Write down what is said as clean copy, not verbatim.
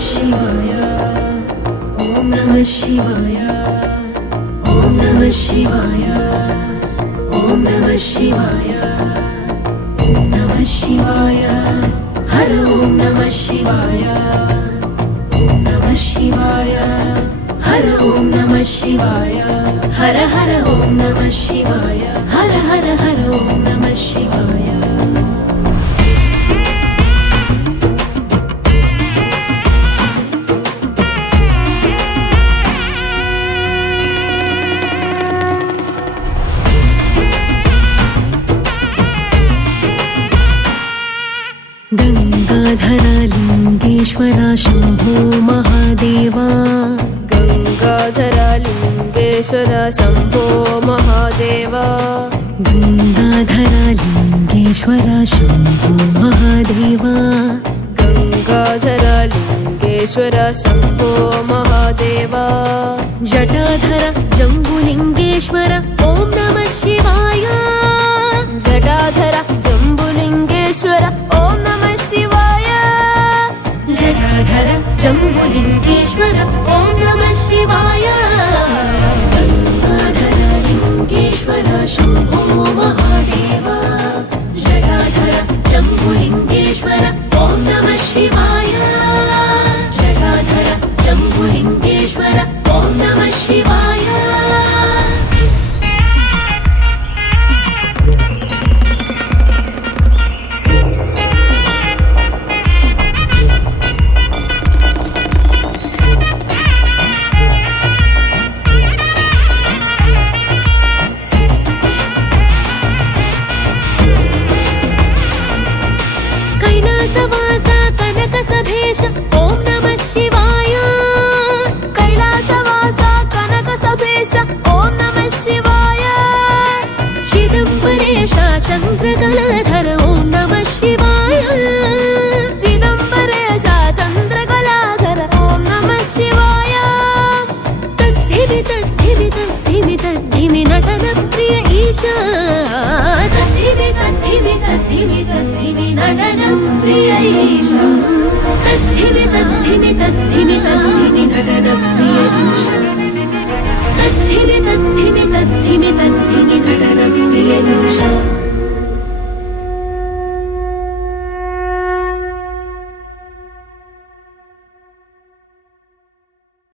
शिवाय ॐ नमः शिवाय ॐ नमः शिवाय ॐ नमः शिवाय ॐ नमः शिवाय हर ॐ नमः शिवाय ॐ नमः शिवाय हर ॐ नमः शिवाय हर हर ॐ नमः शिवाय हर हर हर ॐ नमः शिवाय गंगाधरा लिंगेश्वरा शंभो महादेवा गंगाधरा लिंगेश्वरा शंभो महादेवा गंगाधरा लिंगेश्वरा शंभो महादेवा गंगाधरा लिंगेश्वरा शंभो महादेवा जटाधर जंबुलिंगेश्वर ॐ नमः शिवाय जटाधर जंबुलिंगेश्वर ॐ नमः शिवाय जटाधर जंबुलिंगेश्वर ॐ नमः शिवाय गंगाधर लिंगेश्वर शंभो महादेवा जटाधर जंबुलिंगेश्वर ॐ नमः शिवाय जटाधर जंबुलिंगेश्वर ॐ नमः शिवाय कैलासवासा कनकसभेश ॐ नमः शिवाय कैलासवासा कनकसभेश ॐ नमः शिवाय चिदंबरेश चंद्रकलाधर ॐ नमः शिवाय चिदंबरेश चंद्रकलाधर ॐ नमः शिवाय तद्धिमि तद्धिमि तद्धिमि तद्धिमि नटन प्रिय ईशा तद्धिमि तद्धिमि तद्धिमि तद्धिमि नटन प्रिय ईशा तद्धिमि तद्धिमि तद्धिमि तद्धिमि नटन